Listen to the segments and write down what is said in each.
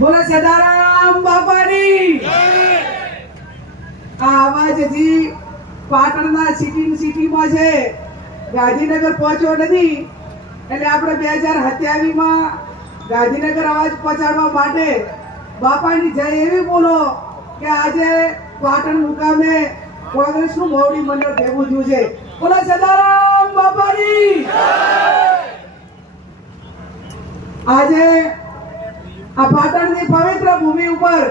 બોલો સદારામ બાપાની. આ અવાજ હજી પાટણના સિટી સિટીમાં છે. ગાંધીનગર પહોંચ્યો નથી. એટલે આપણે બે હજાર સત્યાવીસમાં ગાંધીનગર અવાજ પહોંચાડવા માટે બાપાની જય એવી બોલો કે આજે પાટણ મુકામે કોંગ્રેસનું મોવડી મંડળ ભેગું થયું છે. બોલો સદારામ બાપાની. આજે આ પાટણની પવિત્ર ભૂમિ ઉપર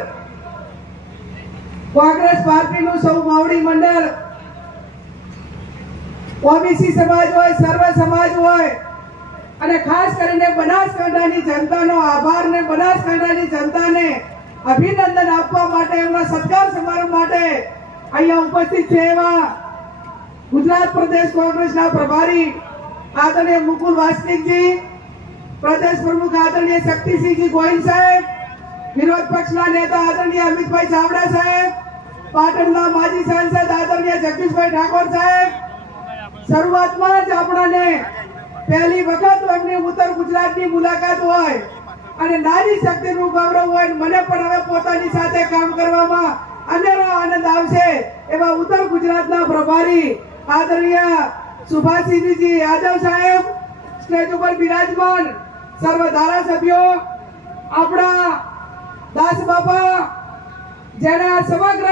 કોંગ્રેસ પાર્ટીનું સૌ માવડી મંડળ, ઓબીસી સમાજ હોય, સર્વ સમાજ હોય, અને ખાસ કરીને બનાસકાંઠાની જનતાનો આભાર ને બનાસકાંઠાની જનતાને અભિનંદન આપવા માટે, એમના સત્કાર સમારોહ માટે અહીંયા ઉપસ્થિત છે એવા ગુજરાત પ્રદેશ કોંગ્રેસના પ્રભારી આદરણીય મુકુલ વાસનિકજી પ્રદેશ પ્રમુખ આદરણીય શક્તિસિંહજી ગોહિલ સાહેબ, વિરોધ પક્ષના નેતા આદરણીય અમિતભાઈ ચાવડા સાહેબ, પાટણના માજી સાંસદ આદરણીય જગદીશભાઈ ઠાકોર સાહેબ. શરૂઆતમાં જ આપણને પહેલી વખત એમની ઉત્તર ગુજરાતની મુલાકાત હોય અને નારી શક્તિનું ગૌરવ હોય મને પણ હવે પોતાની સાથે કામ કરવામાં અનેરો આનંદ આવશે એવા ઉત્તર ગુજરાતના પ્રભારી આદરણીય સુભાષસિંહજી યાદવ સાહેબ, સ્ટેજ ઉપર બિરાજમાન સર્વ ધારાસભ્યો, આપણા દાસ બાપા જેને સમગ્ર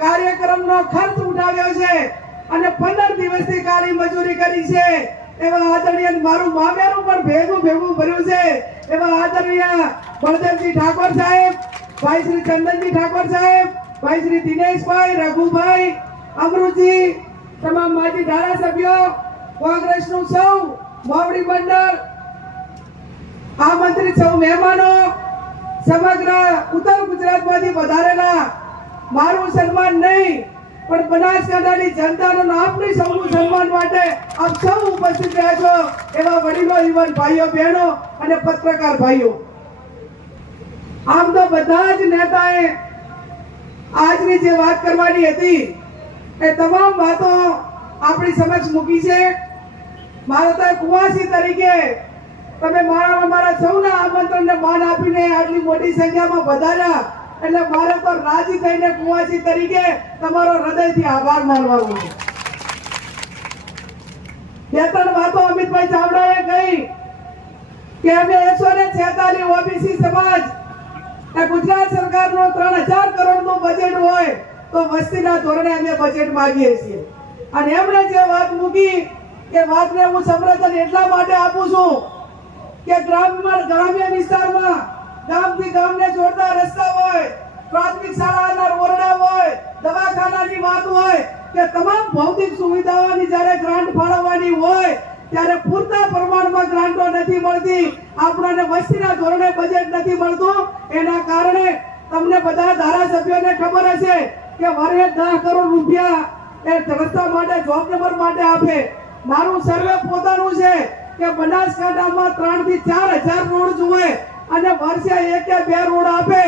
કાર્યક્રમનો ખર્ચ ઉઠાવ્યો છે અને પંદર દિવસથી કાળી મજૂરી કરી છે. એવા આદરણીય મારું મામેરું પણ ભેગું ભેગું ભર્યું છે. એવા આદરણીય બળદેવજી ઠાકોર સાહેબ, ભાઈ શ્રી ચંદનજી ઠાકોર સાહેબ, ભાઈ શ્રી દિનેશભાઈ, રઘુભાઈ, અમૃતજી, તમામ માજી ધારાસભ્યો, કોંગ્રેસનું સૌ મોવડી મંડળ આમંત્રિત સૌ મહેમાનો સમગ્ર ઉત્તર ગુજરાતમાંથી વધારેલા મારું સન્માન નહીં પણ બનાસકાંઠાની જનતાનો આપની સૌનું સન્માન માટે આપ સૌ ઉપસ્થિત રહ્યા છો એવા વડીલો યુવાન ભાઈઓ બહેનો અને પત્રકાર ભાઈઓ. આમ તો બધા જ નેતાએ આજની જે વાત કરવાની હતી એ તમામ વાતો આપણી સમક્ષ મૂકી છે. મારે તો કુવાસી તરીકે તમે મારા મારા સૌના આમંત્રણને માન આપીને આટલી મોટી સંખ્યામાં વધાર્યા. એટલે મારે તો રાજી થઈને કુવાસી તરીકે તમારો હૃદયથી આભાર માનવાનો છે. બે ત્રણ વાતો અમિતભાઈ ચાવડાએ કહી કે અમે એકસો ને છેતાલીસ ઓબીસી સમાજ એ ગુજરાત સરકારનો ત્રણ હજાર કરોડનું બજેટ હોય તો વસ્તીના ધોરણે અમે બજેટ માંગીએ છીએ. અને એમણે જે વાત મૂકી એ વાતને હું સમર્થન એટલા માટે આપું છું કે ગ્રામમાં ગ્રામ્ય વિસ્તારમાં ગામથી ગામને જોડતા રસ્તા હોય, પ્રાથમિક શાળાના ઓરડા હોય, દવાખાનાની વાત હોય, કે તમામ ભૌતિક સુવિધાઓની જ્યારે ગ્રાન્ટ ફાળવવાની હોય, ત્યારે પૂરતા પ્રમાણમાં ગ્રાન્ટો નથી મળતી. આપણાને વસ્તીના ધોરણે બજેટ નથી મળતું. એના કારણે તમને બધા ધારાસભ્યોને ખબર હશે કે વર્ષે દસ કરોડ રૂપિયા એ રસ્તા માટે જોબ નંબર માટે આપે. મારું સર્વે પોતાનું છે. કે બનાસકાંઠામાં ત્રણથી ચાર હજાર રોડ જુએ અને વર્ષે એક કે બે રોડ આપે,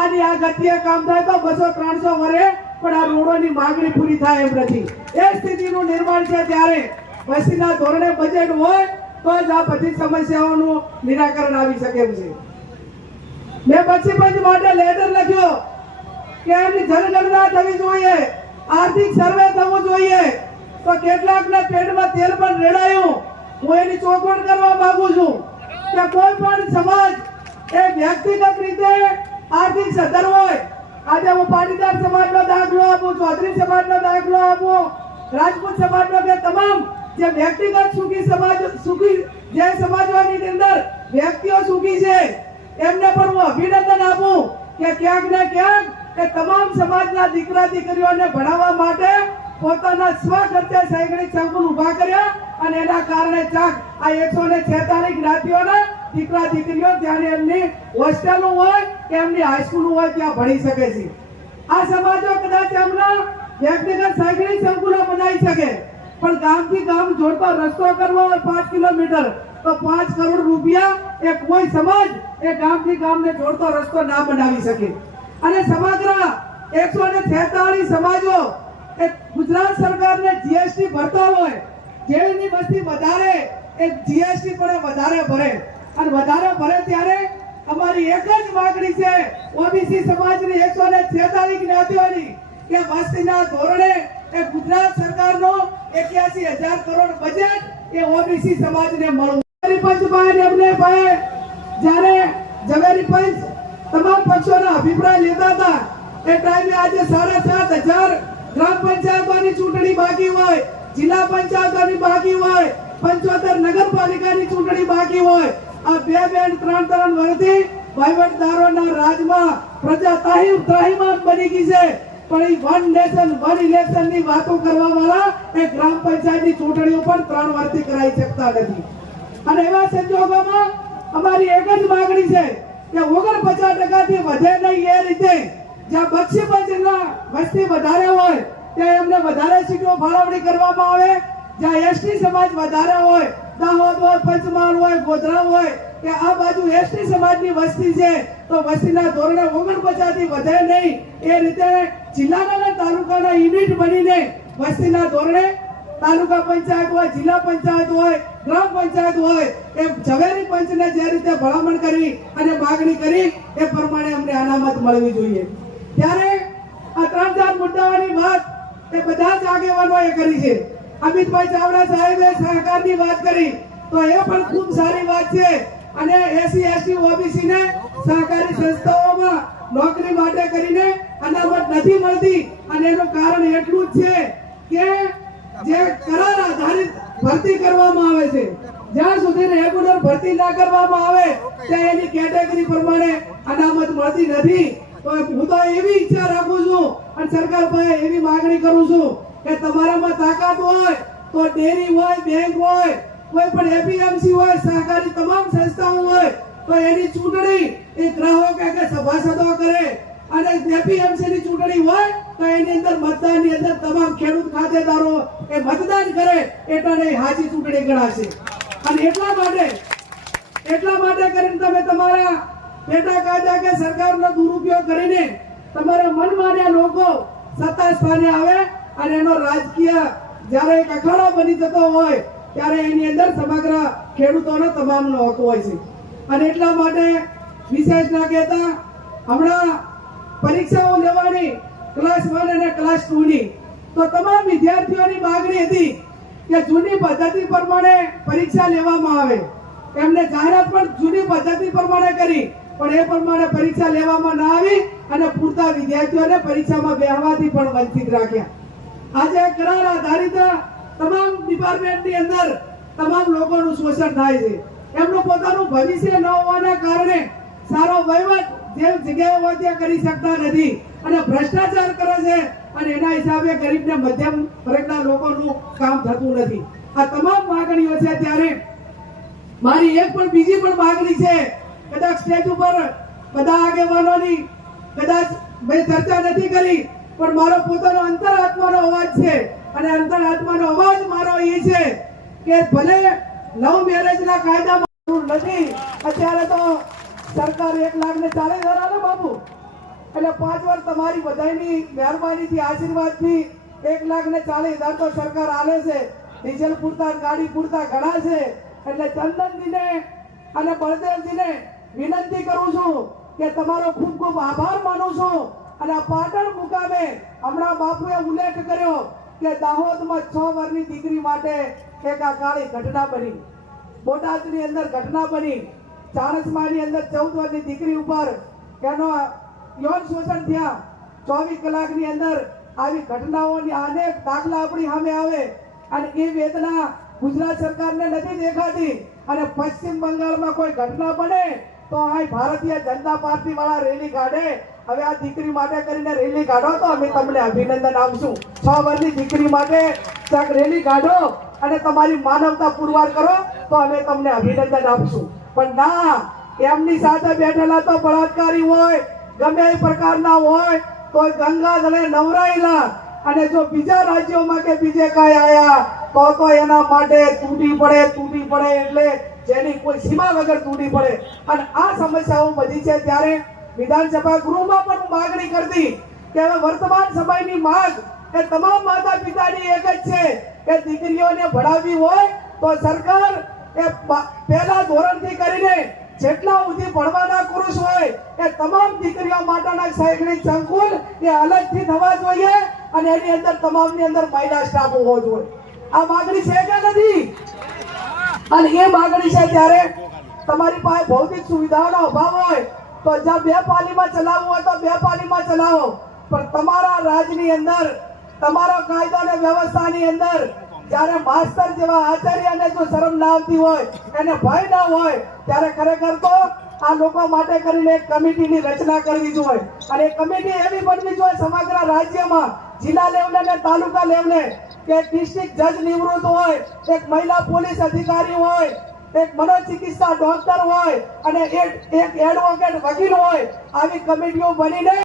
આની આ ગતિએ કામ થાય તો બસો ત્રણસો વરે, પણ આ રોડોની માંગણી પૂરી થાય એમ નથી. એ સ્થિતિનું નિર્માણ છે ત્યારે વસ્તીના ધોરણે બજેટ હોય તો જ આ બધી સમસ્યાઓનું નિરાકરણ આવી શકે એમ છે. મેં પછી પછી માટે લેટર લખ્યો કે એની જનગણના થવી જોઈએ, આર્થિક સર્વે થવું જોઈએ. તો કેટલાકના પેટમાં તેલ પણ રેડાયું. હું એની ચોખવટ કરવા માંગુ છું કે કોઈ પણ સમાજ એ વ્યક્તિગત રીતે આર્થિક સદ્ધર હોય. આજે હું પાટીદાર સમાજનો દાખલો આપું, ચૌધરી સમાજનો દાખલો આપું, રાજપૂત સમાજનો કે તમામ જે વ્યક્તિગત સુખી સમાજ, સુખી જે સમાજવાની અંદર વ્યક્તિઓ સુખી છે, એમને પણ હું અભિનંદન આપું કે ક્યાંક ને ક્યાંક કે તમામ સમાજના દીકરા દીકરીઓને ભણાવવા માટે પોતાના સ્વ ખર્ચે શૈક્ષણિક સંકુલ ઊભા કર્યા અને એના કારણે ચાક આ એકસો ને છેતાલીસ જ્ઞાતિઓના દીકરા દીકરીઓ ત્યાં એમની હોસ્ટેલનું હોય કે એમની હાઈસ્કૂલ હોય ત્યાં ભણી શકે છે. આ સમાજો કદાચ એમના વ્યક્તિગત શૈક્ષણિક સંકુલો બનાવી શકે, પણ ગામથી ગામ જોડતો રસ્તો કરવો હોય પાંચ કિલોમીટર, તો પાંચ કરોડ રૂપિયા એ કોઈ સમાજ એ ગામથી ગામને જોડતો રસ્તો ના બનાવી શકે. અને સમગ્ર એકસો ને છેતાલીસ સમાજો એ ગુજરાત સરકારને જીએસટી ભરતા હોય જેની વસ્તી વધારે, એ જીએસટી પણ વધારે ભરે. અને વધારે ભરે ત્યારે અમારી એક જ માગણી છે ઓબીસી સમાજની એકસો ને છેતાલીસ જ્ઞાતિઓની કે વસ્તીના ધોરણે એ ગુજરાત સરકારનો એક્યાસી હજાર કરોડ બજેટ એ ઓબીસી સમાજને મળવું. ઝવેરી પંચભાઈ ને એમને ભાઈ, જ્યારે ઝવેરી પંચ તમામ પક્ષોના અભિપ્રાય લેતા હતા, એ ટાઈમે આજે સાડા સાત હજાર ગ્રામ પંચાયતોની ચૂંટણી બાકી હોય, જિલ્લા પંચાયતોની બાકી હોય, પંચોતેર નગરપાલિકાની ચૂંટણી બાકી હોય, આ બે બેન ત્રણ ત્રણ વર્ષથી વહીવટદારોના રાજમાં પ્રજા તાહીમ ત્રાહીમાન બની ગઈ છે. પણ એ વન નેશન, વન ઇલેક્શનની વાતો કરવા વાળા એ ગ્રામ પંચાયતની ચૂંટણીઓ પણ ત્રણ વર્ષથી કરાઈ શકતા નથી. અને એવા સંજોગોમાં અમારી એક જ માંગણી છે કે ઓગણપચાસ ટકાથી વધે નહીં એ રીતે જ્યાં બક્ષી પંચના વસ્તી વધારે હોય, ત્યાં એમને વધારે સીટો ફાળવણી કરવામાં આવે. જ્યાં એસટી સમાજ વધારે હોય દાહોદ હોય પંચમહાલ હોય, ગોધરા હોય, કે આ બાજુ એસટી સમાજની વસ્તી છે, તો વસ્તીના ધોરણે ઓગણપચાસ વધે નહીં. એ રીતે જિલ્લાના તાલુકાના યુનિટ બનીને વસ્તીના ધોરણે તાલુકા પંચાયત હોય, જિલ્લા પંચાયત હોય, ગ્રામ પંચાયત હોય, એ ઝવેરી પંચને જે રીતે ભલામણ કરી અને માગણી કરી, એ પ્રમાણે અમને અનામત મળવી જોઈએ. ત્યારે આ ત્રણ ચાર મુદ્દાઓની વાત એ બધા જ આગેવાનોએ કરી છે. અમિતભાઈ ચાવડા સાહેબે સહકારની વાત કરી, તો એ પણ ખૂબ સારી વાત છે. અને એસી, એસટી, ઓબીસી ને સહકારી સંસ્થાઓમાં નોકરી માટે કરીને અનામત નથી મળતી. અને એનું કારણ એટલું જ છે કે જે કરાર આધારિત ભરતી કરવામાં આવે છે, જ્યાં સુધી રેગ્યુલર ભરતી ના કરવામાં આવે, ત્યાં એની કેટેગરી પ્રમાણે અનામત મળતી નથી. હું તો એવી ઈચ્છા રાખું છું અને સરકાર પાસે એવી માંગણી કરું છું કે તમારામાં તાકાત હોય, તો ડેરી હોય, બેંક હોય, કોઈ પણ એપીએમસી હોય, સહકારી તમામ સંસ્થાઓ હોય, તો એની ચૂંટણી એ ગ્રાહક કે સભાસદો કરે. અને એપીએમસી ની ચૂંટણી હોય, તો એની અંદર મતદાનની અંદર તમામ ખેડૂત ખાતેદારો એ મતદાન કરે એટલે હાજી ચૂંટણી ગણાશે. અને એટલા માટે એટલા માટે કરીને તમે તમારા પેટા કાયદા કે સરકારનો દુરુપયોગ કરીને તમારા મનમાન્યા લોકો સત્તા સ્થાને આવે અને એનો રાજકીય જ્યારે એક અખાડો બની જતો હોય, ત્યારે એની અંદર સમગ્ર ખેડૂતોનો તમામનો હક હોય છે. અને એટલા માટે વિશેષ ના કહેતા, હમણાં પરીક્ષાઓ લેવાની ક્લાસ વન અને ક્લાસ ટુ ની. તો તમામ વિદ્યાર્થીઓની માગણી હતી કે જૂની પદ્ધતિ પ્રમાણે પરીક્ષા લેવામાં આવે. એમને જાહેરાત પણ જૂની પદ્ધતિ પ્રમાણે કરી. પણ એ પ્રમાણે પરીક્ષા લેવામાં ના આવી અને પૂરતા વિદ્યાર્થીઓને પરીક્ષામાં બેહવાથી પણ વંચિત રાખ્યા. આજે કરાર આધારિત તમામ ડિપાર્ટમેન્ટની અંદર તમામ લોકોનું શોષણ થાય છે. એમનું પોતાનું ભવિષ્ય ન હોવાના કારણે સારો વહીવટ જે જગ્યાએ હોય ત્યાં કરી શકતા નથી અને ભ્રષ્ટાચાર કરે છે અને એના હિસાબે ગરીબને મધ્યમ વર્ગના લોકોનું કામ થતું નથી. આ તમામ માંગણીઓ છે ત્યારે મારી એક પણ બીજી પણ માગણી છે કદાચ સ્ટેજ ઉપર બધા આગેવાનોની કદાચ મેં ચર્ચા નથી કરી, પણ મારો પોતાનો અંતરાત્માનો અવાજ છે. અને અંતરાત્માનો અવાજ મારો એ છે કે ભલે લવ મેરેજના કાયદામાં નથી, અત્યારે તો સરકાર એક લાખ ને ચાલીસ હજાર ને બાપુ. એટલે પાંચ વર્ષ તમારી બધાની મહેરબાનીથી, આશીર્વાદથી એક લાખ ને ચાલીસ હજાર તો સરકાર આલે છે. ડીઝલ પૂરતા, ગાડી પૂરતા ઘણા છે. એટલે ચંદનજીને અને બળદેવજીને વિનંતી કરું છું કે તમારો ખૂબ ખૂબ આભાર માનું છું અને પાટણ મુકામે હમણાં બાપુએ ઉલ્લેખ કર્યો કે દાહોદમાં છ વર્ષની દીકરી માટે એક આ ઘટના બની. બોટાદની અંદર ઘટના બની. ચાણસમાની અંદર ચૌદ વર્ષની દીકરી ઉપર એનો યૌન શોષણ થયા. ચોવીસ કલાકની અંદર આવી ઘટનાઓની અનેક દાખલા આપણી સામે આવે અને એ વેદના ગુજરાત સરકારને નથી દેખાતી અને પશ્ચિમ બંગાળમાં કોઈ ઘટના બને તો અહીં ભારતીય જનતા પાર્ટી વાળા રેલી કાઢે. હવે આ દીકરી માટે કરીને રેલી કાઢો તો અમે તમને અભિનંદન આપશું. છ વર્ષની દીકરી માટે રેલી કાઢો અને તમારી માનવતા પુરવાર કરો તો અમે તમને અભિનંદન આપશું. પણ ના, એમની સાથે બેઠેલા તો બળાત્કારી હોય, ગમે એ પ્રકારના હોય, તો ગંગા જળે નવરાયેલા. અને જો બીજા રાજ્યોમાં કે બીજે કાંઈ આયા, તો તો એના માટે તૂટી પડે તૂટી પડે એટલે જેની કોઈ સીમા વગર તૂટી પડે. અને આ સમસ્યાઓ વધી છે ત્યારે વિધાનસભા ગૃહમાં પણ માગણી કરતી કે હવે વર્તમાન સમયની માંગ એ તમામ માતા પિતાની એક જ છે કે દીકરીઓને ભણાવવી હોય તો સરકાર એ પહેલા ધોરણથી કરીને જેટલા સુધી ભણવાના પુરુષ હોય એ તમામ દીકરીઓ માટેના શૈક્ષણિક સંકુલ એ અલગથી થવા જોઈએ અને એની અંદર તમામની અંદર મહિલા સ્ટાફ હોવો જોઈએ. આ માગણી છે કે નથી? અને એ માગણી છે ત્યારે તમારી પાસે ભૌતિક સુવિધાઓનો અભાવ હોય તો જ્યાં બે પાલીમાં ચલાવવું હોય તો બે પાલીમાં ચલાવો. પણ તમારા રાજની અંદર, તમારા કાયદો અને વ્યવસ્થાની અંદર જ્યારે માસ્તર જેવા આચાર્યને જો શરમ ના આવતી હોય, એને ભય ના હોય, ત્યારે ખરેખર તો આ લોકો માટે કરીને એક કમિટીની રચના કરવી જોઈએ. અને એ કમિટી એવી બનવી જોઈએ સમગ્ર રાજ્યમાં, જિલ્લા લેવલે અને તાલુકા લેવલે કે ડિસ્ટ્રિક્ટ જજ નિવૃત્ત હોય, એક મહિલા પોલીસ અધિકારી હોય, એક મનોચિકિત્સા ડોક્ટર હોય, અને એક એડવોકેટ વકીલ હોય, આવી કમિટીઓ બનીને